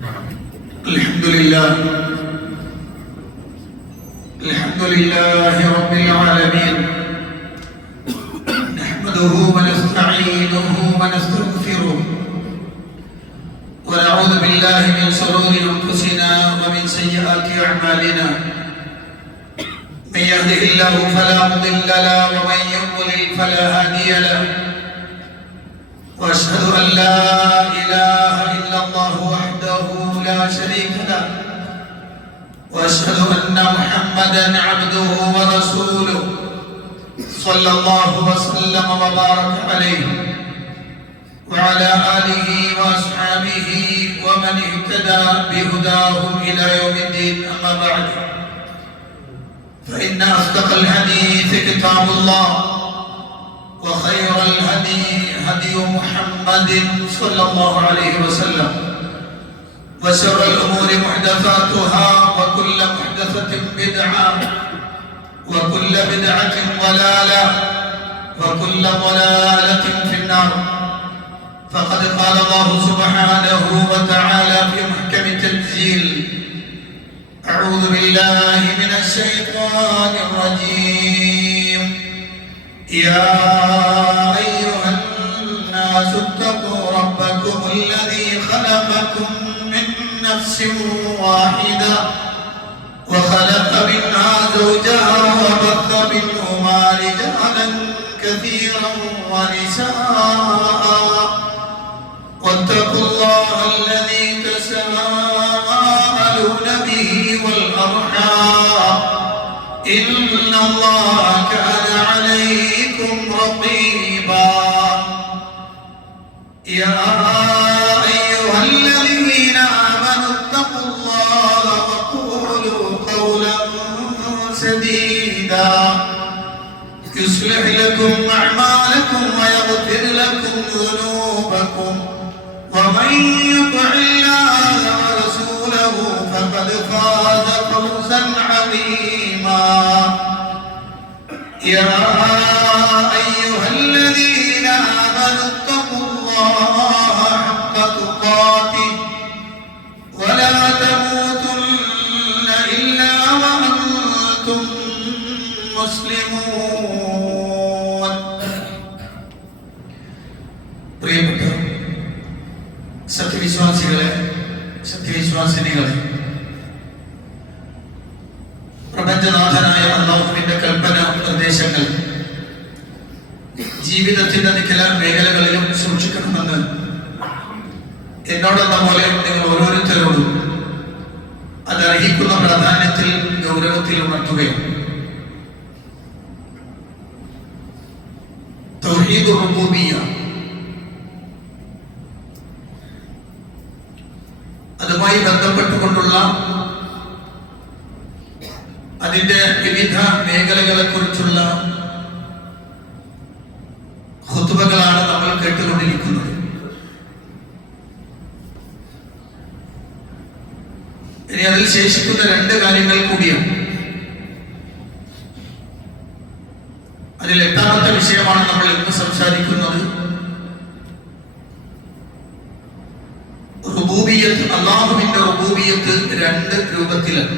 الحمد لله رب العالمين نحمده ونستعينه ونستغفره ونعوذ بالله من شرور أنفسنا ومن سيئات أعمالنا من يهده الله فلا مضل له ومن يضلل فلا هادي له وأشهد أن لا إله إلا الله وحده لا شريك له وأشهد أن محمدا عبده ورسوله صلى الله وسلم وبارك عليه وعلى آله وأصحابه ومن اهتدى بهداهم إلى يوم الدين. أما بعد فإن أصدق الحديث كتاب الله وخير الهدي هدي محمد صلى الله عليه وسلم وشر الأمور محدثاتها وكل محدثة بدعة وكل بدعة ضلالة وكل ضلالة في النار. فقد قال الله سبحانه وتعالى في محكم التنزيل: أعوذ بالله من الشيطان الرجيم. يا أيها الناس اتقوا ربكم الذي خلقكم من نفس واحدة وخلق منها زوجها وبث منهما رجالا كثيرا ونساء واتقوا الله الذي تساءلون به والأرحام إن الله كان عليكم رقيبا. يا أيها الذين آمنوا اتقوا الله وقولوا قولا سديدا يصلح لكم أعمالكم ويغفر لكم ذنوبكم ومن يطع الله ورسوله فقد فاز فوزا عظيما. يا أيها الذين آمنوا اتقوا الله حق تقاته ولا تموتن إلا وأنتم مسلمون. പ്രിയപ്പെട്ട സത്യവിശ്വാസിനികളെ, പ്രപഞ്ചനാഥനായ അല്ലാഹുവിന്റെ കൽപ്പന നിർദ്ദേശങ്ങൾ ജീവിതത്തിന്റെ നിഖില മേഖലകളിലും സൂക്ഷിക്കണമെന്ന് എന്നോടെന്ന പോലെ നിങ്ങൾ ഓരോരുത്തരോടും അത് അർഹിക്കുന്ന പ്രാധാന്യത്തിൽ ഗൗരവത്തിൽ ഉണർത്തുകയും തൗഹീദ് റുബൂബിയ്യ അതുമായി ബന്ധപ്പെട്ടുകൊണ്ടുള്ള അതിന്റെ വിവിധ മേഖലകളെ കുറിച്ചുള്ള ഖുതുബകളാണ് നമ്മൾ കേട്ടുകൊണ്ടിരിക്കുന്നത്. ഇനി അതിൽ ശേഷിക്കുന്ന രണ്ട് കാര്യങ്ങൾ കൂടിയാണ്. അതിൽ എട്ടാമത്തെ വിഷയമാണ് നമ്മൾ ഇന്ന് സംസാരിക്കുന്നത്. റുബൂബിയ്യത്ത്, അല്ലാഹുവിന്റെ റുബൂബിയ്യത്ത് രണ്ട് രൂപത്തിലാണ്.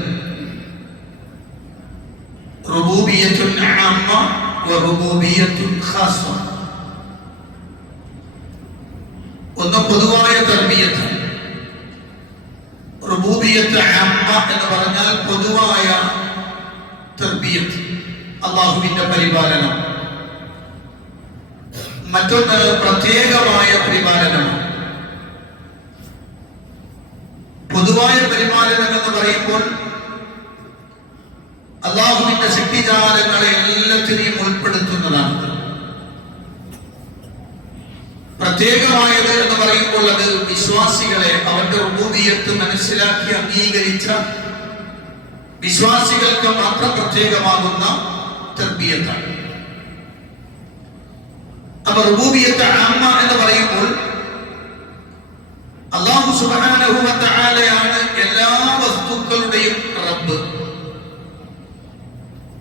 റുബൂബിയ്യത്തുൻ ആമ്മ വ റുബൂബിയ്യത്തുൻ ഖാസ്സ. ഒന്ന് പൊതുവായ തർബിയത്ത്. റുബൂബിയ്യത്ത് ആമ്മ എന്ന് പറഞ്ഞാൽ പൊതുവായ തർബിയത്ത്, അല്ലാഹുവിന്റെ പരിപാലനം. മറ്റൊന്ന് പ്രത്യേകമായ പരിപാലനമാണ്. പൊതുവായ പരിപാലനം എന്ന് പറയുമ്പോൾ അല്ലാഹുവിന്റെ ശക്തിജാലങ്ങളെ എല്ലാത്തിനെയും ഉൾപ്പെടുത്തുന്നതാണ്. പ്രത്യേകമായത് എന്ന് പറയുമ്പോൾ അത് വിശ്വാസികളെ അവരുടെ റുബൂബിയ്യത്ത് മനസ്സിലാക്കി അംഗീകരിച്ച വിശ്വാസികൾക്ക് മാത്രം പ്രത്യേകമാകുന്ന തർബിയത്താണ്. അപ്പൊ റുബൂബിയ്യത്ത് ആമ്മ എന്ന് പറയുമ്പോൾ അല്ലാഹു സുബ്ഹാനഹു വ തആലയാണ് എല്ലാ വസ്തുക്കളുടെയും റബ്ബ്.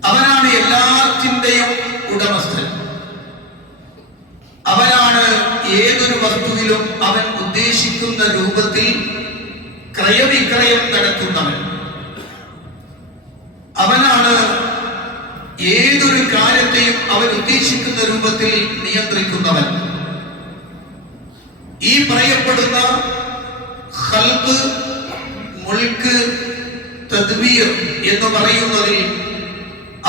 അവനാണ് എല്ലാത്തിന്റെയും ഉടമസ്ഥൻ. അവനാണ് ഏതൊരു വസ്തുവിലും അവൻ ഉദ്ദേശിക്കുന്ന രൂപത്തിൽ ക്രയവിക്രയം നടത്തുന്നവൻ, അവനാണ് ഏതൊരു കാര്യത്തെയും അവൻ ഉദ്ദേശിക്കുന്ന രൂപത്തിൽ നിയന്ത്രിക്കുന്നവൻ. ഈ പറയപ്പെടുന്ന ഖൽഖ്, മുൽക്ക്, തദ്ബീർ എന്ന് പറയുന്നതിൽ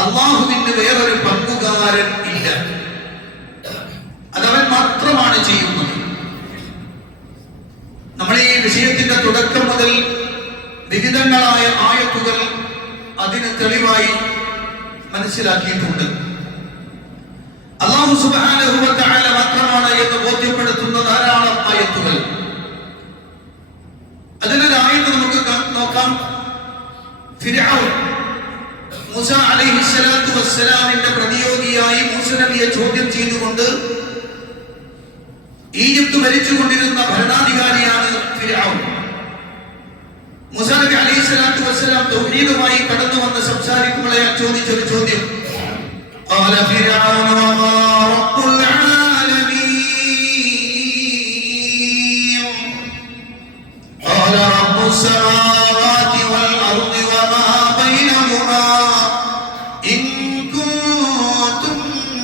അല്ലാഹുവിന് വേറൊരു പങ്കുകാരൻ ഇല്ല. അതവൻ മാത്രമാണ് ചെയ്യുന്നത്. നമ്മൾ ഈ വിഷയത്തിന്റെ തുടക്കം മുതൽ വിവിധങ്ങളായ ആയത്തുകൾ അതിന് തെളിവായി മനസ്സിലാക്കിയിട്ടുണ്ട്. അല്ലാഹു സുബ്ഹാനഹു വ തആല മാത്രമാണ് എന്ന് ബോധ്യപ്പെടുത്തുന്ന ധാരാളം ആയത്തുകൾ. അതിലൊരു ആയത്ത് നമുക്ക് നോക്കാം. ഫിർഔൻ മൂസ അലൈഹിസ്സലാത്തു വസ്സലാമിന്റെ പ്രതിയോഗിയായി മൂസ നബിയെ ചോദ്യം ചെയ്തുകൊണ്ട് ഈജിപ്ത് ഭരിച്ചുകൊണ്ടിരുന്ന ഭരണാധികാരിയാണ് ഫിർഔൻ. മൂസ നബി അലൈഹിസ്സലാത്തു വസ്സലാം തൗഹീദുമായി കടന്നു വന്ന് സംസാരിക്കുമ്പോൾ അയാൾ ചോദിച്ചൊരു ചോദ്യം, ഖാല ഫിർഔൻ വമാ റബ്ബുൽ ആലമീൻ ഖാല റബ്ബുസ് സമാവാതി വൽ അർദി വമാ ബൈനഹുമാ ഇൻ കുൻതും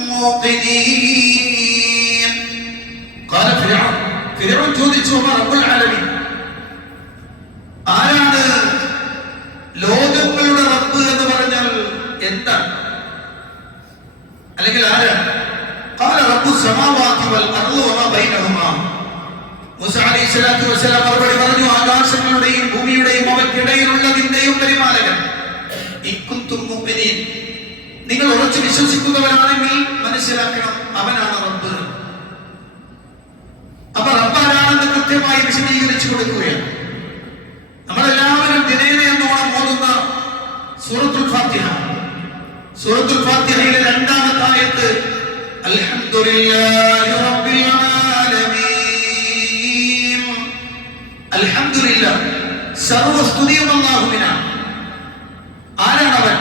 മൂഖിനീൻ. ഖാല ഫിർഔൻ ചോദിച്ചു, വമാ റബ്ബുൽ ആലമീൻ, ആരാണ് ലോകങ്ങളുടെ റബ്ബ് എന്ന് പറഞ്ഞാൽ എന്താണ്? അല്ലെങ്കിൽ ആരാണ്? ഖാല റബ്ബുസ് സമാവാതി വൽ അർദി വമാ ബൈനഹുമാ. മൂസ അലൈഹിസ്സലാത്തു വസ്സലാം മറുപടി പറഞ്ഞു, ആകാശങ്ങളുടെയും ഭൂമിയുടെയും അവയ്ക്കിടയിലുള്ളതിന്റെയും പരിപാലകൻ. ഇൻ കുൻതും മുഅ്മിനീൻ, നിങ്ങൾ ഉറച്ചു വിശ്വസിക്കുന്നവരാണെങ്കിൽ മനസ്സിലാക്കണം, അവനാണ് റബ്ബ്. അപ്പൊ റബ്ബ് ആരാണെന്ന് കൃത്യമായി വിശദീകരിച്ചു കൊടുക്കുകയാണ്. നമ്മളെല്ലാവരും ദിനേന എന്നോണം ഓതുന്ന സൂറത്തുൽ ഫാത്തിഹ. സൂറത്തുൽ ഫാത്തിഹയിലെ രണ്ടാമത്തെ ആയത്ത് അൽഹംദുലില്ലാഹി റബ്ബിൽ ആലമീൻ. അൽഹംദുലില്ലാഹ്, സർവസ്തുതിയും അല്ലാഹുവിനാണ്. ആരാണവൻ?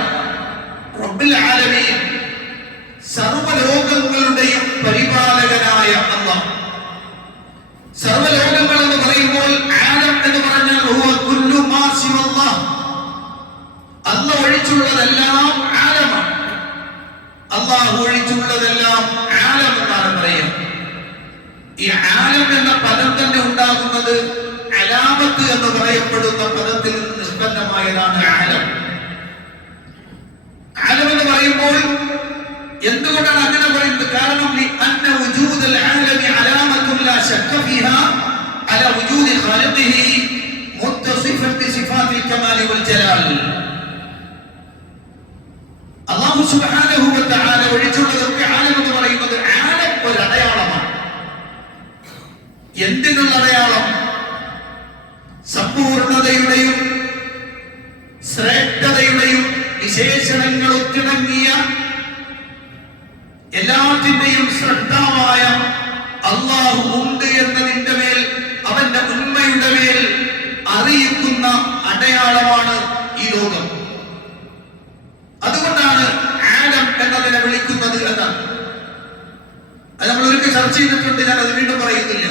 റബ്ബിൽ ആലമീൻ, സർവ്വലോകങ്ങളുടെയും പരിപാലകനായ അല്ലാഹ്. സർവ്വലോകങ്ങൾ എന്ന് പറയുമ്പോൾ ആലം എന്ന് പറഞ്ഞാൽ അല്ലാഹ് ഒഴിച്ചുള്ളതെല്ലാം ആലമാണ്. അല്ലാഹു ഒഴിച്ചുള്ളതെല്ലാം ആലം എന്നാണ് പറയുക. ഈ ആലം എന്ന പദം തന്നെ ഉണ്ടാകുന്നത് അലാമത്ത് എന്ന് പറയപ്പെടുന്ന പദത്തിൽ നിന്ന് നിഷ്പന്നമായതാണ് ആലം. ആലം എന്ന് പറയുമ്പോൾ എന്തുകൊണ്ടാണ് അങ്ങനെ പറയുന്നത്? കാരണം അന്ന വജൂദൽ ആലമി അലാമത്തുൻ ലാ ശക്ക ഫീഹാ അലാ വജൂദി ഖാലിഖിഹി മുത്തസിഫൻ ബിസിഫാത്തിൽ കമാൽ വൽ ജലാൽ. അല്ലാഹു സുബ്ഹാനഹു വ തആല ഒഴിച്ചുള്ളതൊക്കെ ആലം എന്ന് പറയുന്നത് ആലം ഒരു അടയാളമാണ്. എന്തിനുള്ള അടയാളം? സമ്പൂർണതയുടെയും ശ്രേഷ്ഠതയുടെയും വിശേഷണങ്ങൾ ഒത്തിണങ്ങിയ എല്ലാത്തിന്റെയും ശ്രദ്ധാവായ അല്ലാഹു ഉണ്ട് എന്നതിന്റെ മേൽ, അവന്റെ ഉണ്മയുടെ മേൽ അറിയിക്കുന്ന അടയാളമാണ് ഈ ലോകം. അതുകൊണ്ടാണ് ആലം എന്നതിനെ വിളിക്കുന്നത് എന്നാണ്. അത് നമ്മൾ ഒരിക്കൽ ചർച്ച ചെയ്തിട്ടുണ്ട്, ഞാൻ അത് വീണ്ടും പറയുന്നില്ല.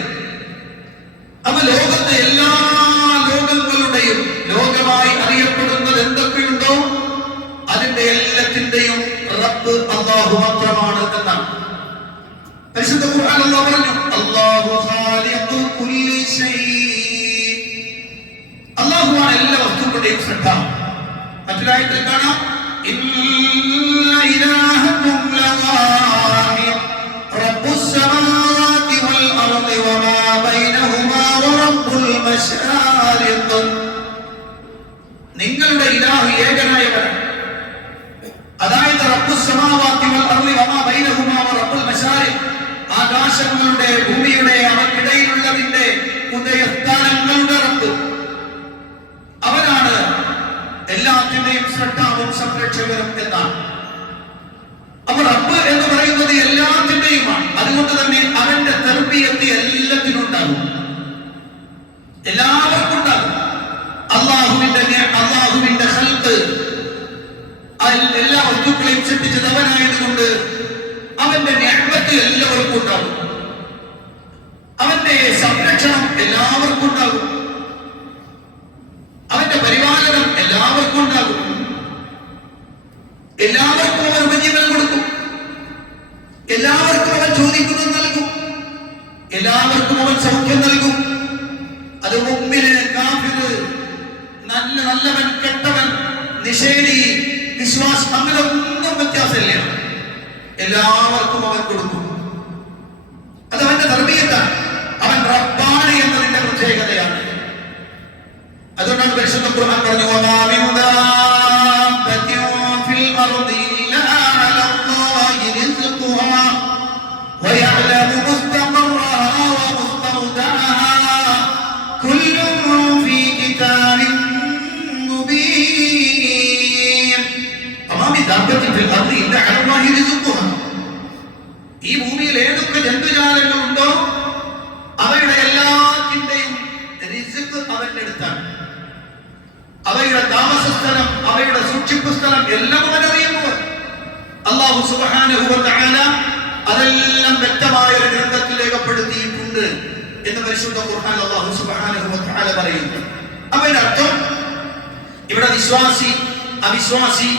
അപ്പൊ ലോകത്തെ എല്ലാ ലോകങ്ങളുടെയും, ലോകമായി അറിയപ്പെടുന്നത് എന്തൊക്കെയുണ്ടോ അതിന്റെ എല്ലാത്തിന്റെയും റബ്ബ് അല്ലാഹു മാത്രമാണ് എന്നാണ്. പരിശുദ്ധ ഖുർആൻ അല്ലാഹു പറഞ്ഞു, അല്ലാഹു ഖാലിഖു കുല്ലി ശൈഇ. അല്ലാഹുവാണ് എല്ലാ വസ്തുക്കളുടെയും ശ്രദ്ധാവ്. മറ്റൊരായത്തിൽ കാണാം, ഇന്ന ഇലാഹകും ലവാഹിദ് റബ്ബുസ് സമാവാതി വൽ അർദി വമാ ബൈനഹുമാ വറബ്ബുൽ മശാരിഖ്. നിങ്ങളുടെ ഇലാഹ് ഏകനായവനാണ്. അതായത് റബ്ബുസ് സമാവാതി വൽ അർദി വമാ ബൈനഹുമാ വറബ്ബുൽ മശാരിഖ്, ആകാശങ്ങളുടെ ഭൂമിയുടെ അവയ്ക്കിടയിലുള്ളതിന്റെ ഉദയസ്ഥാനങ്ങളുടെ റബ്ബ്. അവനാണ് എല്ലാത്തിന്റെയും ശ്രദ്ധാവും സംരക്ഷകരും എന്നാണ്. അപ്പൊ റബ്ബ് എന്ന് പറയുന്നത് എല്ലാത്തിന്റെയുമാണ്. അതുകൊണ്ട് തന്നെ അവന്റെ തർബിയത്ത് എല്ലാത്തിനും ഉണ്ടാകും, എല്ലാവർക്കും ഉണ്ടാകും. അല്ലാഹുവിന്റെ ഖൽഖ്, എല്ലാ വസ്തുക്കളെയും സൃഷ്ടിച്ചത് അവനായതുകൊണ്ട് അവന്റെ നിഅമത്ത് എല്ലാവർക്കും ഉണ്ടാകും, അവന്റെ സംരക്ഷണം എല്ലാവർക്കും ഉണ്ടാകും. നല്ലവൻ, കെട്ടവൻ, നിഷേധി, വിശ്വാസം, അങ്ങനെ ഒന്നും വ്യത്യാസമില്ല. എല്ലാവർക്കും അവൻ കൊടുക്കും. അത് അവന്റെ തർബീയത്താണ്. അവൻ റബ്ബാണ് എന്നതിന്റെ പ്രത്യേകതയാണ്. അതുകൊണ്ടാണ് പരിശുദ്ധ ഖുർആൻ പറഞ്ഞു, വമാ മിൻ ദാബത്തിൻ ഫിൽ അർദി ഇല്ലാ അലല്ലാഹി റിസ്ഖുഹാ വയഅലമു മുസ്തഖറഹാ വമുസ്തൗദഅഹാ കുല്ലുൻ ഫീ കിതാബിൻ മുബീൻ. വമാ മിൻ ദാബത്തിൻ ഫിൽ അർദി ഇല്ലാ അലല്ലാഹി റിസ്ഖുഹാ. ഈ ഭൂമിയിൽ ഏതൊക്കെ ജന്തുജാലങ്ങളുണ്ടോ അവയുടെ എല്ലാത്തിന്റെയും റിസ്ക് അവന്റെ അടുത്താണ്. അവയുടെ താമസസ്ഥലം, അവയുടെ സൂക്ഷിപ്പ് സ്ഥലം എല്ലാം അവനറിയുന്നു. അല്ലാഹു സുബ്ഹാനഹു വ തആല അതെല്ലാം വ്യക്തമായ ഒരു ഗ്രന്ഥത്തിൽ രേഖപ്പെടുത്തിയിട്ടുണ്ട് എന്ന് പരിശുദ്ധ ഖുർആൻ അല്ലാഹു സുബ്ഹാനഹു വ തആല പറയുന്നു. അവന്റെ അർത്ഥം ഇവിടെ വിശ്വാസി, അവിശ്വാസി,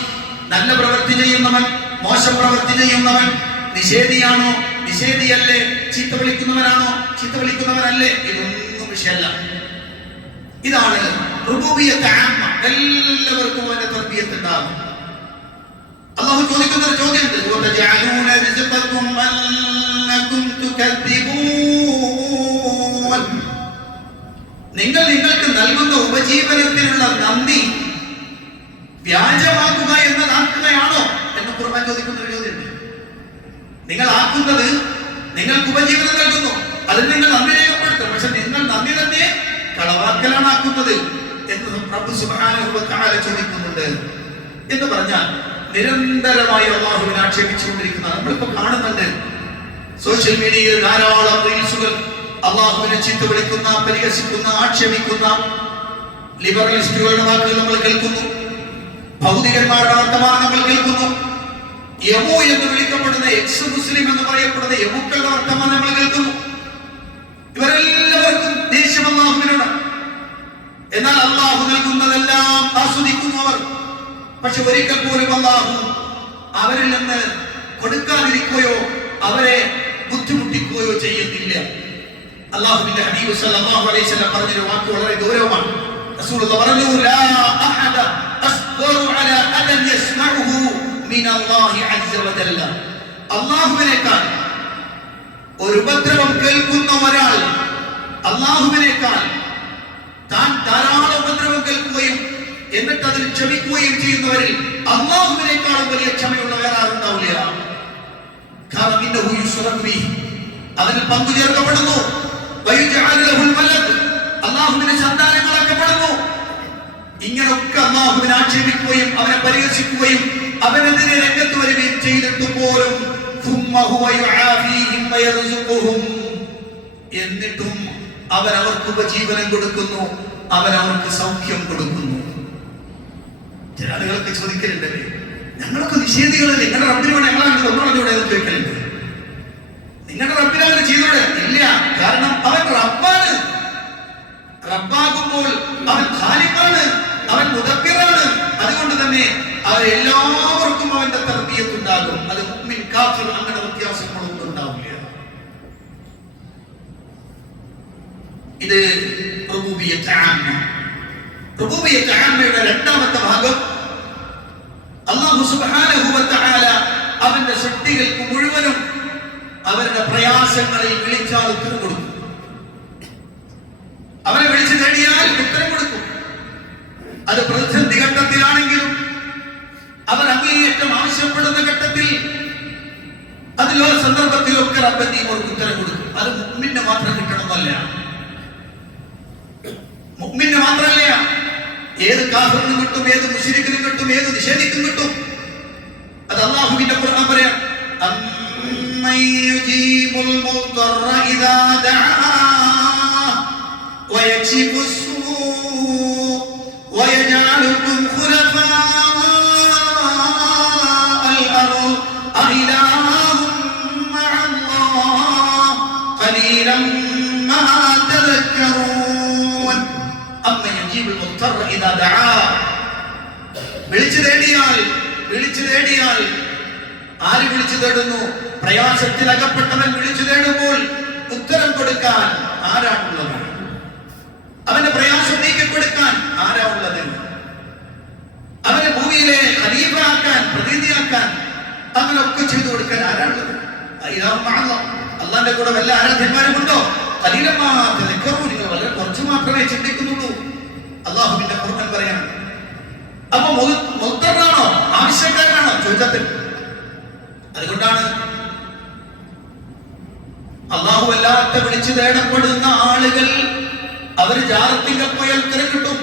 നല്ല പ്രവൃത്തി ചെയ്യുന്നവൻ, മോശം പ്രവൃത്തി ചെയ്യുന്നവൻ, നിഷേധിയാണോ, നിഷേധിയല്ലേ, ചീത്ത വിളിക്കുന്നവനാണോ, ചീത്ത വിളിക്കുന്നവനല്ലേ, ഇതൊന്നും വിഷയമല്ല. ഇതാണ് റുബൂബിയ്യത്ത് ആമ്മ. എല്ലാവർക്കും അവന്റെ തർബിയത്ത് ഉണ്ടാകും. അല്ലാഹു ചോദിക്കുന്ന ഒരു ചോദ്യമുണ്ട്, വതജഅലൂന റിസ്ഖക്കും അന്നകും തുകദ്ദിബൂൻ. നിങ്ങൾ നിങ്ങൾക്ക് നൽകുന്ന ഉപജീവനത്തിനുള്ള നന്ദി വ്യാജമാക്കുക എന്നതാക്കുകയാണോ എന്ന് ഖുർആൻ ചോദിക്കുന്ന ഒരു ചോദ്യമുണ്ട്. നിങ്ങൾ ആക്കുന്നത്, നിങ്ങൾക്ക് ഉപജീവനം നൽകുന്നു, അതിൽ നിങ്ങൾ നന്ദി രേഖപ്പെടുത്തും. പക്ഷെ നിങ്ങൾ നന്ദി തന്നെ കളവാക്കലാണ് ആക്കുന്നത് എന്ന് റബ്ബ് സുബ്ഹാനഹു വ തആല ചോദിക്കുന്നുണ്ട്. എന്ന് പറഞ്ഞാൽ നിരന്തരമായി അല്ലാഹുവിനെ ആക്ഷേപിച്ചുകൊണ്ടിരിക്കുന്ന നമ്മളിപ്പോ കാണുന്നുണ്ട്. സോഷ്യൽ മീഡിയയിൽ ധാരാളം റീൽസുകൾ അല്ലാഹുവിനെ ചീത്ത വിളിക്കുന്ന, പരിഹസിക്കുന്ന, ആക്ഷേപിക്കുന്ന ലിബറലിസ്റ്റുകളുടെ വാക്കുകൾ നമ്മൾ കേൾക്കുന്നു. ഭൗതികന്മാരുടെ വർത്തമാനം നമ്മൾ കേൾക്കുന്നു. യമു എന്ന് വിളിക്കപ്പെടുന്ന എക്സ് മുസ്ലിം എന്ന് പറയപ്പെടുന്ന യമുക്കളുടെ വർത്തമാനം നമ്മൾ കേൾക്കുന്നു. ഇവരെല്ലാവർക്കും ദേഷ്യം അല്ലാഹുവിനോട്. എന്നാൽ അല്ലാഹു നൽകുന്നതെല്ലാം ആസ്വദിക്കുന്നു അവർ. പക്ഷെ ഒരിക്കൽ പോലും അല്ലാഹു അവരിൽ നിന്ന് കൊടുക്കാതിരിക്കുകയോ അവരെ ബുദ്ധിമുട്ടിക്കുകയോ ചെയ്യുന്നില്ല. അല്ലാഹുവിന്റെ ഹബീബ് സല്ലല്ലാഹു അലൈഹി വസല്ലം പറഞ്ഞൊരു വാക്ക് വളരെ ഗൗരവമാണ്. റസൂലുള്ളാഹി പറഞ്ഞു, ലാ അഹദ അസ്ബറു അലാ അദൻ യസ്മഉഹു മിനല്ലാഹി അസ്സ വജല്ല. അല്ലാഹുവിനേക്കാൾ ഒരു ഉപദ്രവം കേൾക്കുന്ന ഒരാൾ, അല്ലാഹുവിനേക്കാൾ താൻ ധാരാളം ഉപദ്രവം കേൾക്കുകയും എന്നിട്ട് അതിൽ ക്ഷമിക്കുകയും ചെയ്യുന്നവരിൽ അല്ലാഹുവിനേക്കാളും വലിയ ക്ഷമയുള്ള വേറെ ആരുണ്ടാവില്ല. കാരണം ഇന്നഹു യുശ്റകു ബിഹി, അതിൽ പങ്കു ചേർക്കപ്പെടുന്നു. വയുജഅലു ലഹുൽ വലദ്, അല്ലാഹുവിന് സന്താനങ്ങളാക്കപ്പെടുന്നു. ഇങ്ങനൊക്കെ അല്ലാഹുവിനെ ആക്ഷേപിക്കുകയും അവനെ പരിഹസിക്കുകയും അവനെതിരെ രംഗത്ത് വരികയും ചെയ്തിട്ട് പോലും എന്നിട്ടും അവൻ അവർക്ക് ഉപജീവനം കൊടുക്കുന്നു, അവൻ അവർക്ക് സൗഖ്യം കൊടുക്കുന്നു. ചില ആളുകളൊക്കെ ചോദിക്കലുണ്ട്, ഞങ്ങളൊക്കെ നിഷേധികളല്ലേ, നിങ്ങളുടെ റബ്ബിനോട് ഞങ്ങളാണ് ഒന്നുകൂടെ ചോദിക്കലുണ്ട്. നിങ്ങളുടെ റബ്ബിനാണ് ചെയ്തോടെ ഇല്ല. കാരണം അവൻ റബ്ബാണ്. റബ്ബാകുമ്പോൾ അവൻ ഖാലിഖാണ്, അവൻ മുദബ്ബിറാണ്. അതുകൊണ്ട് തന്നെ എല്ലാവർക്കും അവന്റെ തർബിയത്ത് ഉണ്ടാകും. അത് മുഅ്മിൻ കാഫിർ അങ്ങനെ വ്യത്യാസങ്ങളൊന്നും ഉണ്ടാവില്ല. ഇത് റുബൂബിയ്യത്ത് ആമ്മ. റുബൂബിയ്യത്ത് ആമ്മയുടെ രണ്ടാമത്തെ ഭാഗം അല്ലാഹു സുബ്ഹാനഹു വ തആല അവന്റെ സൃഷ്ടികൾക്ക് മുഴുവനും അവരുടെ പ്രയാസങ്ങളിൽ വിളിച്ചാൽ ഉത്തരം കൊടുക്കും. അവനെ വിളിച്ചു നേടിയാൽ ഉത്തരം കൊടുക്കും. അത് പ്രതിസന്ധി ഘട്ടത്തിലാണെങ്കിലും അവർ അങ്ങേയറ്റം ആവശ്യപ്പെടുന്ന ഘട്ടത്തിൽ അതിലോ സന്ദർഭത്തിലൊക്കെ റബ്ബ് അവർക്ക് ഉത്തരം കൊടുക്കും. അത് മുഅ്മിന് മാത്രം കിട്ടണമെന്നല്ല, മുഅ്മിന് മാത്രമല്ല, ഏത് കാഫിറിനും കിട്ടും, ഏത് മുശ്രിക്കിനും കിട്ടും, ഏത് നിഷേധിക്കും കിട്ടും. അത് അല്ലാഹുവിന്റെ ഖുർആൻ പറയാം, അമ്മൻ യുജീബുൽ മുദ്ദറ ഇദാ ദഅാ വയക്ഷിഫു السوء ويجعلكم خلفاء الأرض أإله مع الله قليلا ما تذكرون أمن يجيب المضطر إذا دعاه. വിളിച്ചു തേടിയാൽ ആര് വിളിച്ചു തേടുന്നു? പ്രയാസത്തിൽ അകപ്പെട്ടവൻ വിളിച്ചു തേടുമ്പോൾ ഉത്തരം കൊടുക്കാൻ ആരാണുള്ളത്? അവന്റെ പ്രയാസം നീക്കിക്കൊടുക്കാൻ ആരാ ഉള്ളത്? അള്ളാന്റെ കൂടെ വല്ല ആരാധ്യന്മാരുമുണ്ടോ? നിങ്ങൾ വളരെ കുറച്ച് മാത്രമേ ചിന്തിക്കുന്നുള്ളൂ. അള്ളാഹുവിന്റെ ഖുർആൻ പറയാണ്. അപ്പൊ മുൽത്തറാണോ, ആവശ്യക്കാരനാണോ ചോദ്യത്തിൽ? അതുകൊണ്ടാണ് അള്ളാഹു അല്ലാത്ത വിളിച്ചു തേടപ്പെടുന്ന ആളുകൾ അവർ ജാറത്തിങ്കൽ പോയാൽ ഉത്തരം കിട്ടും.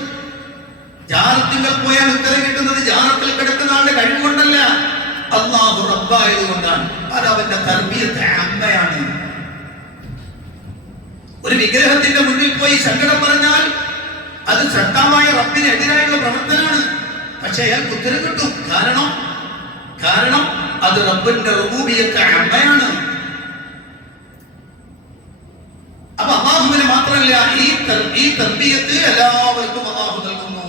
ജാറത്തിങ്കൽ പോയാൽ ഉത്തരം കിട്ടുന്നത് ജാറത്തിൽ കിടക്കുന്ന ആളുടെ കഴിവുകൊണ്ടല്ല, അള്ളാഹു റബ്ബായത് കൊണ്ടാണ്. അത് അവന്റെ തർബിയത്ത് അമ്മയാണ്. ഒരു വിഗ്രഹത്തിന്റെ മുന്നിൽ പോയി സങ്കടം പറഞ്ഞാൽ അത് ശ്രദ്ധാവായ റബ്ബിന് എതിരായുള്ള പ്രവർത്തനമാണ്. പക്ഷെ അയാൾക്ക് ഉത്തരം കിട്ടും. കാരണം അത് റബ്ബിന്റെ റുബൂബിയത്ത് അമ്മയാണ്. അപ്പൊ അല്ലാഹുവിന് മാത്രമല്ല ഈ തർബിയത്ത് എല്ലാവർക്കും അല്ലാഹു നൽകുന്നു.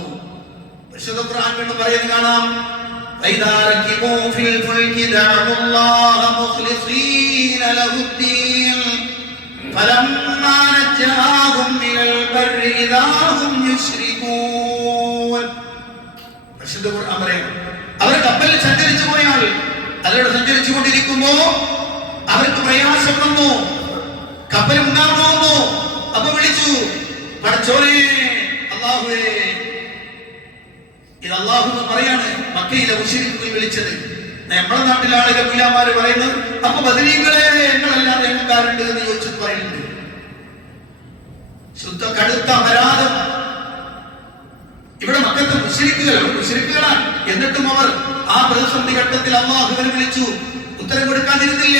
പരിശുദ്ധ ഖുർആൻ കൊണ്ട് പറയുന്നത് കാണാം. فإذا ركبوا في الفلك دعوا الله مخلصين له الدين فلما نجاهم إلى البر إذا هم يشركون. പരിശുദ്ധ ഖുർആൻ പറയുന്നു, അവർ കപ്പലിൽ സഞ്ചരിച്ചു പോയാൽ, അതിലൂടെ സഞ്ചരിച്ചു കൊണ്ടിരിക്കുമ്പോ അവർക്ക് പ്രയാസം വന്നു, കപ്പൽ ഉണ്ടാകുന്നു. അപ്പൊ വിളിച്ചു, പടച്ചോനെ അല്ലാഹുവേ. ഇത് അല്ലാഹു പറയാണ്, മക്കയിലെ മുശ്രിക്കുകൾ വിളിച്ചത്. നമ്മുടെ നാട്ടിലെ ആളുകൾ മുലാമാര് പറയുന്നത്, അപ്പൊ ബദരീകളെ ഞങ്ങളല്ലാതെ എങ്ങുകാരുണ്ട് എന്ന് ചോദിച്ചത് പറയുന്നുണ്ട്. ശുദ്ധ കടുത്ത അപരാധം. ഇവിടെ മക്കത്തെ മുശ്രിക്കുകളാണ്. എന്നിട്ടും അവർ ആ പ്രതിസന്ധി ഘട്ടത്തിൽ അല്ലാഹുവിനെ വിളിച്ചു, ഉത്തരം കൊടുക്കാതിരുന്നില്ല.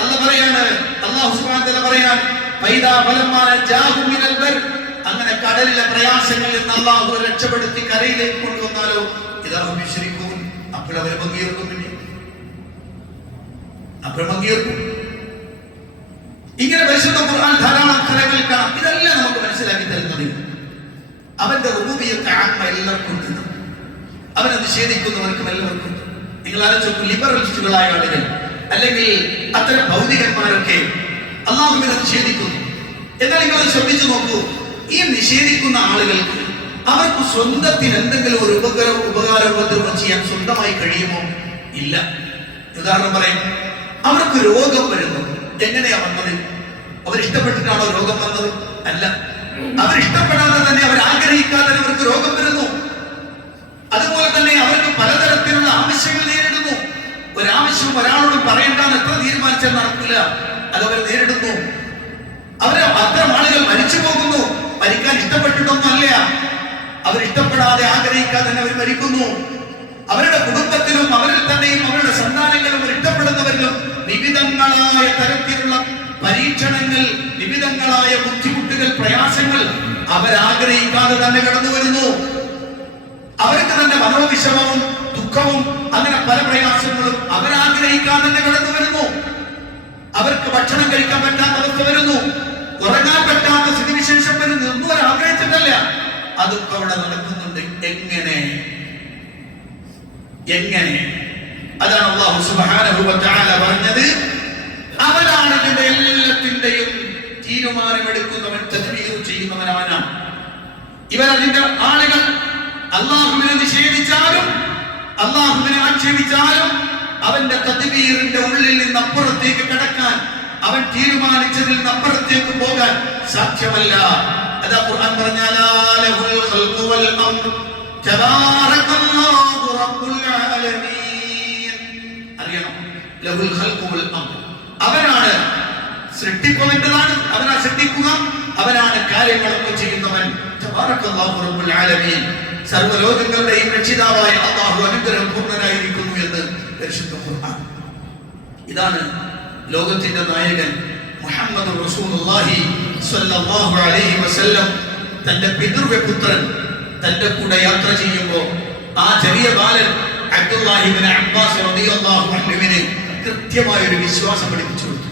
അല്ലാഹു പറയാണ്, അല്ലാഹു സുബ്ഹാനഹു വ തആല പറയാൻ, ഫൈദാ ഫലമ്മാ ജാഹു മിനൽ ബർ, അങ്ങനെ കടലിലെ പ്രയാസങ്ങളിൽ നിന്ന് അല്ലാഹു രക്ഷപ്പെടുത്തി കരയിലേക്ക് കൊണ്ടുവന്നാലോ ഇദാഹും യുശ്രികൂൻ, അപ്പോൾ അവർ പങ്കുചേർക്കും. ഇങ്ങനെ പരിശുദ്ധ ഖുർആൻ ധാരാളം സ്ഥലങ്ങൾ കാണാം. ഇതെല്ലാം നമുക്ക് മനസ്സിലാക്കി തരുന്നത് അവന്റെ റുബൂബിയത്ത് ആത്മ എല്ലാവർക്കും ഉണ്ട്. അവനെ നിഷേധിക്കുന്നവർക്കും എല്ലാവർക്കും. നിങ്ങൾ ആലോചിച്ചു, ലിബറലിസ്റ്റുകളായ ആളുകൾ അല്ലെങ്കിൽ അത്തരം ഭൗതികന്മാരൊക്കെ അല്ലാഹുവിനെ നിഷേധിക്കുന്നു. എന്നാൽ നിങ്ങൾ ശ്രദ്ധിച്ചു നോക്കൂ, ഈ നിഷേധിക്കുന്ന ആളുകൾക്ക് അവർക്ക് സ്വന്തത്തിന് എന്തെങ്കിലും ഒരു ഉപകാരം ചെയ്യാൻ സ്വന്തമായി കഴിയുമോ? ഇല്ല. ഉദാഹരണം പറയും, അവർക്ക് രോഗം വരുന്നു. എങ്ങനെയാ വന്നത്? അവരിഷ്ടപ്പെട്ടിട്ടാണോ രോഗം വന്നത്? അല്ല. അവരിഷ്ടപ്പെടാതെ തന്നെ, അവർ ആഗ്രഹിക്കാതെ അവർക്ക് രോഗം വരുന്നു. അതുപോലെ തന്നെ അവർക്ക് പലതരത്തിലുള്ള ആവശ്യങ്ങൾ നേരിടുന്നു. ഒരാവശ്യവും ഒരാളോട് പറയണ്ടെന്ന് എത്ര തീരുമാനിച്ചാൽ നടക്കില്ല, അതവർ നേരിടുന്നു. അത്തരം ആളുകൾ മരിച്ചു പോകുന്നു. മരിക്കാൻ ഇഷ്ടപ്പെട്ടിട്ടൊന്നും അല്ല, അവരിഷ്ടപ്പെടാതെ ആഗ്രഹിക്കാതെ തന്നെ അവർ മരിക്കുന്നു. അവരുടെ കുടുംബത്തിലും അവരിൽ തന്നെയും അവരുടെ സന്താനങ്ങളും അവർ ഇഷ്ടപ്പെടുന്നവരിലും വിവിധങ്ങളായ തരത്തിലുള്ള പരീക്ഷണങ്ങൾ, വിവിധങ്ങളായ ബുദ്ധിമുട്ടുകൾ, പ്രയാസങ്ങൾ അവരാഗ്രഹിക്കാതെ തന്നെ കടന്നു വരുന്നു. അവർക്ക് തന്നെ മനോവിഷമവും ദുഃഖവും അങ്ങനെ പല പ്രയാസങ്ങളും അവരാഗ്രഹിക്കാതെ തന്നെ കടന്നു വരുന്നു. അവർക്ക് ഭക്ഷണം കഴിക്കാൻ പറ്റാത്ത അവസ്ഥ വരുന്നു, ഉറങ്ങാൻ പറ്റാത്ത സ്ഥിതിവിശേഷം വരുന്നു. ഒന്നും അവർ ആഗ്രഹിച്ചിട്ടല്ല, അതൊക്കെ അവിടെ നടക്കുന്നുണ്ട്. എങ്ങനെ? അതാണ് അല്ലാഹു സുബ്ഹാനഹു വ തആല പറഞ്ഞത്, അവനാണ് ഇതിന്റെ എല്ലാത്തിന്റെയും തീരുമാനമെടുക്കുന്നവൻ, തദ്ബീർ ചെയ്യുന്നവൻ അവനാണ്. ഇവരതിന്റെ ആളുകൾ അല്ലാഹുവിനെ നിഷേധിച്ചാലും അല്ലാഹുവിനെ ആക്ഷേപിച്ചാലും അവന്റെ തദ്ബീറിന്റെ ഉള്ളിൽ നിന്ന് അപ്പുറത്തേക്ക് കടക്കാൻ, അവൻ തീരുമാനിച്ചതിൽ നിന്ന് അപ്പുറത്തേക്ക് പോകാൻ സാധ്യമല്ല. അതാ ഖുർആൻ പറഞ്ഞാൽ, ലഹുൽ ഖൽഖു വൽ അംർ തബാറകല്ലാഹു റബ്ബുൽ ആലമീൻ. അറിയണം, ലഹുൽ ഖൽഖു വൽ അംർ, അവനാണ് സൃഷ്ടിപ്പവന്റേതാണ്, അവനാ സൃഷ്ടിക്കുക, അവനാണ് കാര്യങ്ങളൊക്കെ ചെയ്യുന്നവൻ. തബാറകല്ലാഹു റബ്ബുൽ ആലമീൻ, സർവ്വലോകങ്ങളുടെയും രക്ഷിതാവായ അല്ലാഹു അനുഗ്രഹം പൂർണ്ണനായിരിക്കുന്നു എന്ന് പരിശുദ്ധ ഖുർആൻ. ഇതാണ് ലോകത്തിന്റെ നായകൻ മുഹമ്മദ് റസൂലുള്ളാഹി സ്വല്ലല്ലാഹു അലൈഹി വസല്ലം തന്റെ പിതൃവ്യപുത്രൻ തന്റെ കൂടെ യാത്ര ചെയ്യുമ്പോൾ ആ ചെറിയ ബാലൻ അബ്ദുല്ലാഹി ഇബ്നു അബ്ബാസ് റളിയല്ലാഹു അൻഹുവിനെ കൃത്യമായ ഒരു വിശ്വാസം പഠിപ്പിച്ചു കൊടുത്തു.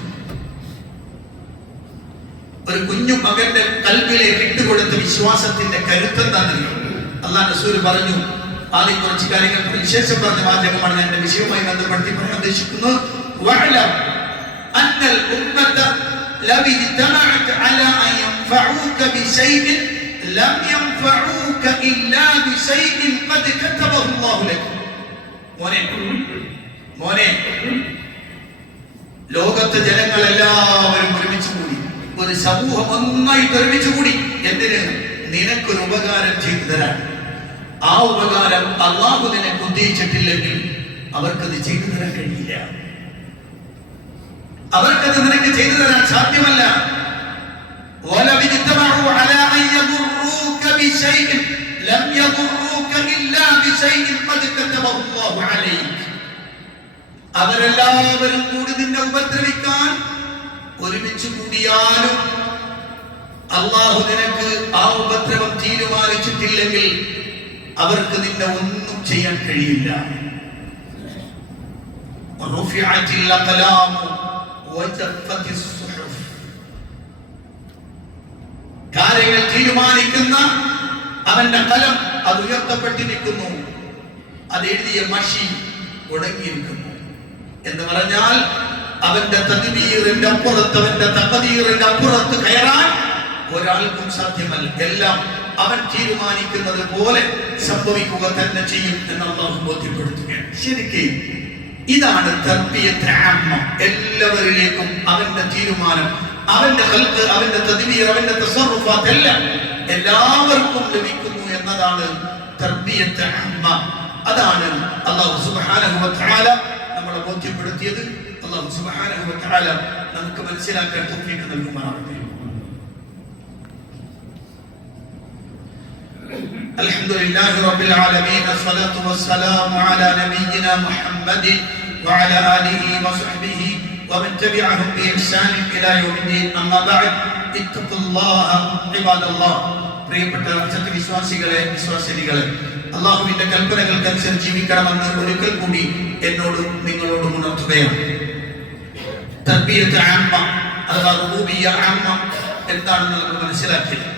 ഒരു കുഞ്ഞു മകന്റെ കൽബിലേക്ക് ഇട്ടുകൊടുത്ത വിശ്വാസത്തിന്റെ കരുത്തെന്താണെന്ന് അല്ലാഹു റസൂൽ പറഞ്ഞു. ആദ്യം കുറച്ച് കാര്യങ്ങൾ വിശേഷം പറഞ്ഞ വാചകമാണ് ഞാൻ എന്റെ വിഷയവുമായി ബന്ധപ്പെടുത്തി പറയാൻ ഉദ്ദേശിക്കുന്നത്. വഅലം അന്നൽ ഉമ്മത ലൗ ഇജ്തമഅത് അലാ അൻ യൻഫഉക ബിശൈഇൻ ലം യൻഫഉക ഇല്ലാ ബിശൈഇൻ ഖദ് കതബഹു അല്ലാഹു ലക. മോനെ ലോകത്തെ ജനങ്ങൾ എല്ലാവരും ഒരുമിച്ച് കൂടി, ഒരു സമൂഹം ഒന്നായിട്ട് ഒരുമിച്ച് കൂടി. എന്തിന്? നിനക്കൊരു ഉപകാരം ചെയ്തു തരാൻ. ആ ഉപകാരം അള്ളാഹു നിനക്ക് ഉദ്ദേശിച്ചിട്ടില്ലെങ്കിൽ അവർക്കത് ചെയ്തു തരാൻ കഴിയില്ല. അവർക്കത് നിനക്ക് ചെയ്തു തരാൻ സാധ്യമല്ല. അവരെല്ലാവരും കൂടി നിന്നെ ഉപദ്രവിക്കാൻ ഒരുമിച്ച് കൂടിയാലും അള്ളാഹു നിനക്ക് ആ ഉപദ്രവം തീരുമാനിച്ചിട്ടില്ലെങ്കിൽ അവർക്ക് നിന്നെ ഒന്നും ചെയ്യാൻ കഴിയില്ല. കാര്യങ്ങൾ തീരുമാനിക്കുന്ന അവന്റെ കലം അത് ഉയർത്തപ്പെട്ടിരിക്കുന്നു, അത് എഴുതിയ മഷി ഉടങ്ങിയിരിക്കുന്നു. എന്ന് പറഞ്ഞാൽ അവന്റെ തദ്ബീറിന്റെ അപ്പുറത്ത്, അവന്റെ തഖദീറിന്റെ അപ്പുറത്ത് കയറാൻ ഒരാൾക്കും സാധ്യമല്ല. എല്ലാം അവൻ തീരുമാനിക്കുന്നത് പോലെ സംഭവിക്കുക തന്നെ ചെയ്യും എന്ന് അല്ലാഹു ബോധ്യപ്പെടുത്തുകയാണ്. ശരിക്കും ഇതാണ് തർബിയത്ത് ആമ്മ. എല്ലാവരിലേക്കും അവന്റെ തീരുമാനം, അവന്റെ ഖൽഖ്, അവന്റെ തദ്ബീർ, അവന്റെ തസറുഫാത്ത് എല്ലാം എല്ലാവർക്കും ലഭിക്കുന്നു എന്നതാണ് തർബിയത്ത് ആമ്മ. അതാണ് അല്ലാഹു സുബ്ഹാനഹു വ തആല നമ്മളെ ബോധ്യപ്പെടുത്തിയത്. അല്ലാഹു സുബ്ഹാനഹു വ തആല നമുക്ക് മനസ്സിലാക്കാൻ തൗഫീഖ് നൽകുമാറാകട്ടെ. الحمدلله رب العالمين، الصلاة والسلام على نبينا محمد وعلى آله وصحبه ومن تبعهم بإحسان إلى يوم الدين. أما بعد، اتقوا الله عباد الله. പ്രിയപ്പെട്ട സത്യവിശ്വാസികളെ, വിശ്വാസിനികളെ, അല്ലാഹുവിന്റെ കൽപ്പനകൾക്കനുസരിച്ച് ജീവിക്കണമെന്ന് ഒരിക്കൽ കൂടി എന്നോടും നിങ്ങളോടും ഉണർത്തുകയാണ്. തർബിയത്ത് ആമ്മ അഥവാ റുബൂബിയ്യ ആമ്മ എന്താണെന്ന് നമ്മൾ മനസ്സിലാക്കിയത്.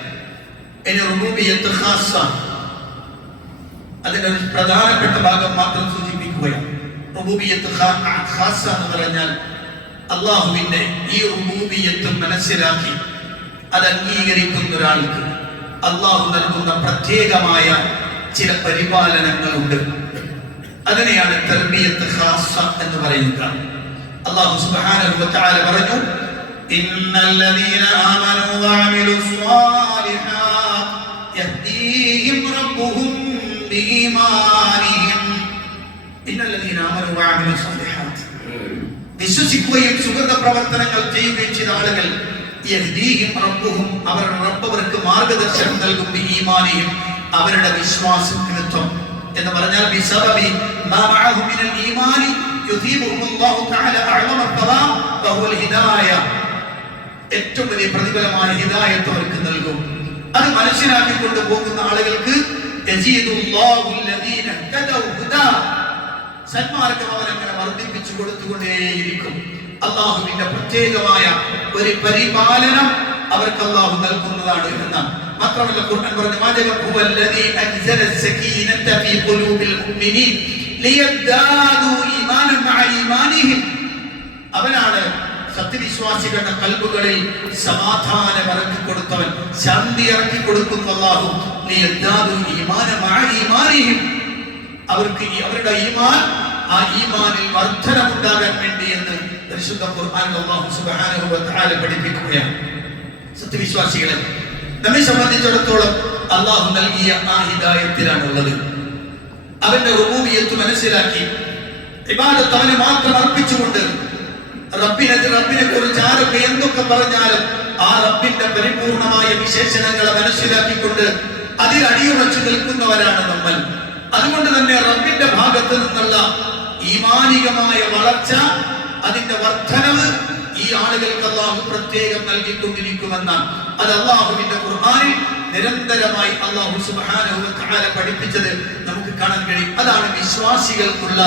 ഇനി റുബൂബിയ്യത്ത് ഖാസ്സ, അതിന്റെ ഒരു പ്രധാനപ്പെട്ട ഭാഗം മാത്രം സൂചിപ്പിക്കുകയാണ്. റുബൂബിയ്യത്ത് ഖാസ്സ എന്ന് പറഞ്ഞാൽ അല്ലാഹുവിന്റെ ഈ റുബൂബിയ്യത്ത് മനസ്സിലാക്കി അത് അംഗീകരിക്കുന്ന ഒരാൾക്ക് അല്ലാഹു നൽകുന്ന പ്രത്യേകമായ ചില പരിപാലനങ്ങളുണ്ട്. അതിനെയാണ് തർബിയത്ത് ഖാസ്സ എന്ന് പറയുക. അല്ലാഹു സുബ്ഹാനഹു വ തആല പറഞ്ഞു, ഇന്നല്ലദീന ആമനൂ വഅമിലുസ് സ്വാലിഹാത്ത് യഹ്ദീഹിം റബ്ബുഹും ബിഈമാനിഹിം. ഇന്നല്ലദീന ആമനൂ വഅമിലുസ് സ്വാലിഹാത്ത്, വിശ്വസിക്കുകയും സുഗത പ്രവർത്തനങ്ങൾ ചെയ്യുകയും ചെയ്ത ആളുകൾ, യഹ്ദീഹിം റബ്ബുഹും, അവരുടെ റബ്ബ് അവർക്ക് മാർഗ്ഗദർശനം നൽകും, ബിഈമാനിഹിം, അവരുടെ വിശ്വാസത്തിനൊപ്പം. എന്ന് പറഞ്ഞാൽ ബിസബബി മാ മഅഹു മിനൽ ഈമാനി യുതീബുഹുല്ലാഹു തആല അഅ്ലമ തവാബ് വഹുവൽ ഹിദായ, ഏറ്റവും വലിയ പ്രതിഫലമായ ഹിദായത്ത് അവർക്ക് നൽകും. അത് മനസ്സിലാക്കിക്കൊണ്ട് പോകുന്ന ആളുകൾക്ക് യസീദുല്ലാഹുല്ലദീന തദൗ ഹുദാ, സന്മാർഗ്ഗം അവരങ്ങനെ വർദ്ധിപ്പിച്ചു കൊടുത്തുകൊണ്ടേയിരിക്കും. അല്ലാഹുവിന്റെ പ്രത്യേകമായ ഒരു പരിപാലനം അവർക്ക് അല്ലാഹു നൽകുന്നതാണ് എന്നാണ്. മാത്രമല്ല ഖുർആൻ പറഞ്ഞു, വല്ലദീ അൻസല സകീനത ഫീ ഖുലൂബിൽ മുഅ്മിനീൻ ലിയദ്ദാദു ഈമാനൻ മഅ ഈമാനിഹിം, അവനാണ് സത്യവിശ്വാസികളുടെ കൽബുകളിൽ സമാധാനം ഇറക്കി കൊടുത്തവൻ, ശാന്തി ഇറക്കി കൊടുക്കുന്ന അല്ലാഹു. ലിയദ്ദാദു ഈമാനൻ മഅ ഈമാനിഹിം, അവർക്ക് അവരുടെ ഈമാൻ, ആ ഈമാനിൽ വർധനമുണ്ടാകാൻ വേണ്ടി എന്ന് പരിശുദ്ധ ഖുർആനിൽ അല്ലാഹു സുബ്ഹാനഹു വ തആല പഠിപ്പിക്കുകയാണ്. സത്യവിശ്വാസികളെ നമ്മെ സംബന്ധിച്ചിടത്തോളം അല്ലാഹു നൽകിയ ആ ഹിദായത്തിലാണുള്ളത്. അവന്റെ റുബൂബിയ്യത്ത് മനസ്സിലാക്കി ഇബാദത്ത് അവന് മാത്രം അർപ്പിച്ചുകൊണ്ട് റബ്ബിനെ കുറിച്ച് ആരൊക്കെ എന്തൊക്കെ പറഞ്ഞാലും ആ റബ്ബിന്റെ പരിപൂർണമായ വിശേഷണങ്ങളെ മനസ്സിലാക്കിക്കൊണ്ട് അതിൽ അടിയുറച്ചു നിൽക്കുന്നവരാണ് നമ്മൾ. അതുകൊണ്ട് തന്നെ റബ്ബിന്റെ ഭാഗത്ത് നിന്നുള്ള ഈമാനികമായ വളർച്ച, അതിന്റെ വർധനവ് ഈ ആളുകൾക്ക് അല്ലാഹു പ്രത്യേകം നൽകിക്കൊണ്ടിരിക്കുമെന്നാണ്. അത് അല്ലാഹുവിന്റെ ഖുർആനിൽ നിരന്തരമായി അല്ലാഹു സുബ്ഹാനഹു വ തആല പഠിപ്പിച്ചത് നമുക്ക് കാണാൻ കഴിയും. അതാണ് വിശ്വാസികൾക്കുള്ള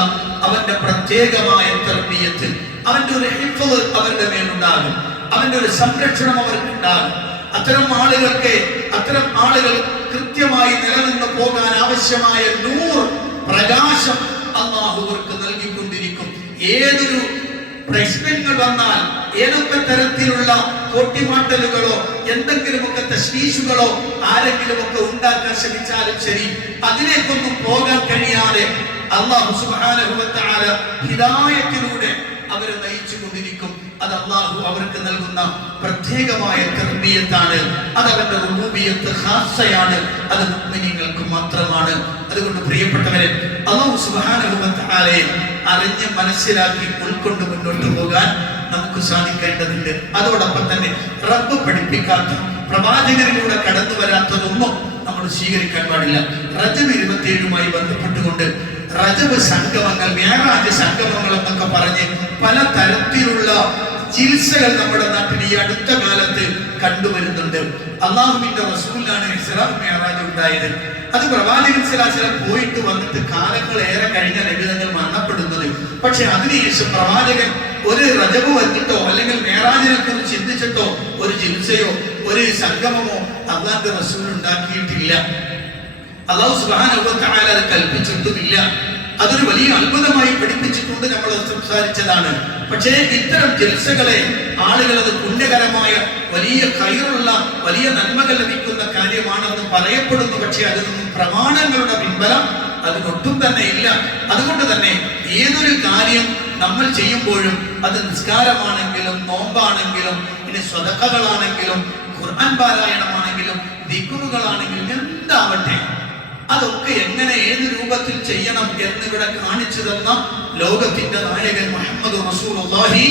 അവന്റെ പ്രത്യേകമായ തർബിയത്ത്. അവന്റെ ഒരു ഹിഫ്ള് അവരുടെ മേലുണ്ടാകും, അവന്റെ ഒരു സംരക്ഷണം അവർക്കുണ്ടാകും. അത്തരം ആളുകൾ കൃത്യമായി നിലനിന്ന് പോകാൻ ആവശ്യമായ നൂർ, പ്രകാശം അല്ലാഹു അവർക്ക് നൽകിക്കൊണ്ടിരിക്കും. ഏതൊരു പ്രശ്നങ്ങൾ വന്നാൽ, ഏതൊക്കെ തരത്തിലുള്ള കോട്ടിമാട്ടലുകളോ എന്തെങ്കിലുമൊക്കെ തശ്വീഷുകളോ ആരെങ്കിലുമൊക്കെ ഉണ്ടാക്കാൻ ശ്രമിച്ചാലും ശരി, അതിലേക്കൊന്നും പോകാൻ കഴിയാതെ അല്ലാഹു സുബ്ഹാനഹു വ തആല ഹിദായത്തിലൂടെ അവരെ നയിച്ചു കൊണ്ടിരിക്കും. അത് അല്ലാഹു അവർക്ക് നൽകുന്ന പ്രത്യേകമായ തർബിയത്താണ്. അത് അവന്റെ റുബൂബിയത്ത് ഖാസ്സയാണ്. അത് മുഅ്മിനീങ്ങൾക്ക് മാത്രമാണ്. അതുകൊണ്ട് പ്രിയപ്പെട്ടവരെ, അല്ലാഹു സുബ്ഹാനഹു വ തആലയെ അറിഞ്ഞ് മനസ്സിലാക്കി ഉൾക്കൊണ്ട് മുന്നോട്ട് പോകാൻ നമുക്ക് സാധിക്കേണ്ടതുണ്ട്. അതോടൊപ്പം തന്നെ റബ്ബ് പഠിപ്പിക്കാത്ത, പ്രവാചകനിലൂടെ കടന്നു വരാത്തതൊന്നും നമ്മൾ സ്വീകരിക്കാൻ പാടില്ല. റജബ് 27 ബന്ധപ്പെട്ടുകൊണ്ട് റജബ് സംഗമങ്ങൾ, മിഅ്റാജ് സംഗമങ്ങൾ എന്നൊക്കെ പറഞ്ഞ് പല തരത്തിലുള്ള ചികിത്സകൾ നമ്മുടെ നാട്ടിൽ ഈ അടുത്ത കാലത്ത് കണ്ടുവരുന്നുണ്ട്. അല്ലാഹുവിന്റെ റസൂലിനാണ് ഇസ്രാ മിഅ്റാജ് ഉണ്ടായത്. അത് പ്രവാചകൻ സ്വല്ലല്ലാഹു അലൈഹി വസല്ലം പോയിട്ട് വന്നിട്ട് കാലങ്ങളേറെ കഴിഞ്ഞ നബിതങ്ങൾ മരണപ്പെടുന്നത്. പക്ഷെ അതിനുശേഷം പ്രവാചകൻ ഒരു റജബ് വന്നിട്ടോ അല്ലെങ്കിൽ മിഅ്റാജിനെ കുറിച്ച് ചിന്തിച്ചിട്ടോ ഒരു ചികിത്സയോ ഒരു സംഗമമോ അല്ലാഹുവിന്റെ റസൂൽ ഉണ്ടാക്കിയിട്ടില്ല. അല്ലാഹു സുബ്ഹാനഹു വ തആല അത് കൽപ്പിച്ചിട്ടുമില്ല. അതൊരു വലിയ അത്ഭുതമായി പഠിപ്പിച്ചിട്ടുണ്ട്, നമ്മൾ സംസാരിച്ചതാണ്. പക്ഷേ ഇത്തരം ജൽസകളെ ആളുകൾ അത് പുണ്യകരമായ വലിയ ഖൈറുള്ള വലിയ നന്മകൾ ലഭിക്കുന്ന കാര്യമാണെന്ന് പറയപ്പെടുന്നു. പക്ഷേ അതിൽ നിന്നും പ്രമാണങ്ങളുടെ പിൻബലം അതിനൊട്ടും തന്നെ ഇല്ല. അതുകൊണ്ട് തന്നെ ഏതൊരു കാര്യം നമ്മൾ ചെയ്യുമ്പോഴും, അത് നിസ്കാരമാണെങ്കിലും നോമ്പാണെങ്കിലും ഇനി സ്വതക്കകളാണെങ്കിലും ഖുർആൻ പാരായണമാണെങ്കിലും ദിക്റുകളാണെങ്കിലും എന്താവട്ടെ, അതൊക്കെ എങ്ങനെ ഏത് രൂപത്തിൽ ചെയ്യണം എന്നിവിടെ കാണിച്ചു തന്ന ലോകത്തിന്റെ നായകൻ മുഹമ്മദ് റസൂലുള്ളാഹി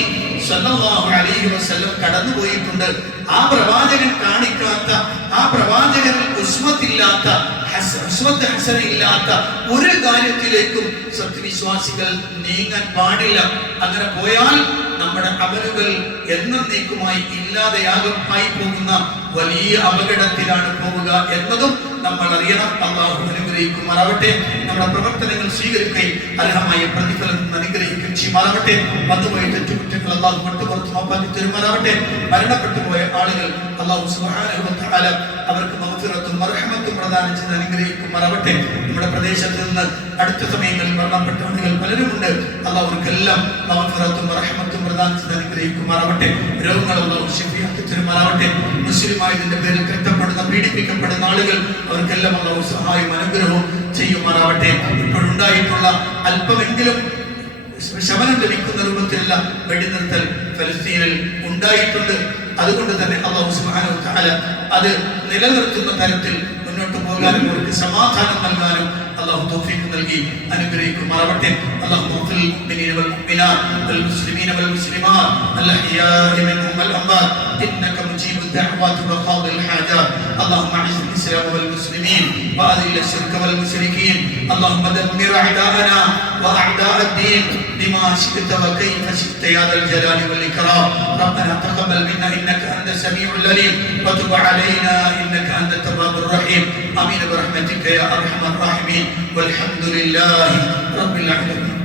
സ്വല്ലല്ലാഹു അലൈഹി വസല്ലം കടന്നുപോയിട്ടുണ്ട്. ആ പ്രവാചകൻ കാണിക്കാത്ത, ആ പ്രവാചകനിൽ ഉസ്മത്തില്ലാത്ത, ഹസനയില്ലാത്ത ഒരു കാര്യത്തിലേക്കും സത്യവിശ്വാസികൾ നീങ്ങാൻ പാടില്ല. അങ്ങനെ പോയാൽ നമ്മുടെ അമലുകൾ എന്നേക്കുമായി ഇല്ലാതെയായി പോകുന്ന വലിയ അപകടത്തിലാണ് പോവുക എന്നതും നമ്മൾ അറിയണം. അല്ലാഹു അനുഗ്രഹിക്കുമാറാവട്ടെ. നമ്മുടെ പ്രവർത്തനങ്ങൾ സ്വീകരിക്കുകയും അർഹമായ പ്രതിഫലം അനുഗ്രഹിക്കുകയും ചെയ്യുമാറാവട്ടെ. വന്നുപോയ തെറ്റുകുറ്റങ്ങൾ അല്ലാഹു വിട്ടുപുറത്ത് മാപ്പാക്കി തരുമാറാവട്ടെ. മരണപ്പെട്ടു പോയ ആളുകൾ അല്ലാഹു സുബ്ഹാനഹു വ തആല അവർക്ക് മഗ്ഫിറത്തും മർഹമത്തും പ്രദാനം ചെയ്ത് അനുഗ്രഹിക്കുമാറാവട്ടെ. നമ്മുടെ പ്രദേശത്ത് നിന്ന് അടുത്ത സമയങ്ങളിൽ മരണപ്പെട്ട ആളുകൾ പലരുമുണ്ട്. അല്ലാഹു അവർക്കെല്ലാം മഗ്ഫിറത്തും മർഹമത്തും പ്രദാനം ചെയ്ത് അനുഗ്രഹിക്കുമാറാവട്ടെ. രോഗങ്ങൾ അല്ലാഹു ശിഫയാക്കി തരുമാറാവട്ടെ. മുസ്ലിമായതിന്റെ പേരിൽ കഷ്ടപ്പെടുന്ന, പീഡിപ്പിക്കപ്പെടുന്ന ആളുകൾ അവർക്കെല്ലാം അല്ലാഹു സഹായവും അനുഗ്രഹവും ചെയ്യുമാറാവട്ടെ. ഇപ്പോഴുണ്ടായിട്ടുള്ള അല്പമെങ്കിലും ശമനം ലഭിക്കുന്ന രൂപത്തിലുള്ള വെടിനിർത്തൽ ഫലസ്തീനിൽ ഉണ്ടായിട്ടുണ്ട്. അതുകൊണ്ട് തന്നെ അല്ലാഹു സുബ്ഹാനഹു വ തആല അത് നിലനിർത്തുന്ന തരത്തിൽ മുന്നോട്ട് പോകാനും അവർക്ക് സമാധാനം നൽകാനും അല്ലാഹു തൗഫീഖ് നൽകി അനുഗ്രഹിക്കുമാറാവട്ടെ. അല്ലാഹു ഗ്ഫിർ ലിൽ മുഅ്മിനീന വൽ മുഅ്മിനാത്ത് വൽ മുസ്ലിമീന വൽ മുസ്ലിമാത്ത് അൽ അഹ്യാഇ മിൻഹും വൽ അംവാത്ത് ഇന്നക മുജീബു ദഅവാതി വ ഖാദിൽ ഹാജാത്ത്. اللهم اعز الاسلام والمسلمين واذل الشرك والمشركين. اللهم دمر اعداءنا واعداء الدين بما شئت وكيف شئت يا ذا الجلال والاكرام. ربنا تقبل منا انك انت السميع العليم وتب علينا انك انت التواب الرحيم. امين برحمتك يا ارحم الراحمين والحمد لله رب العالمين.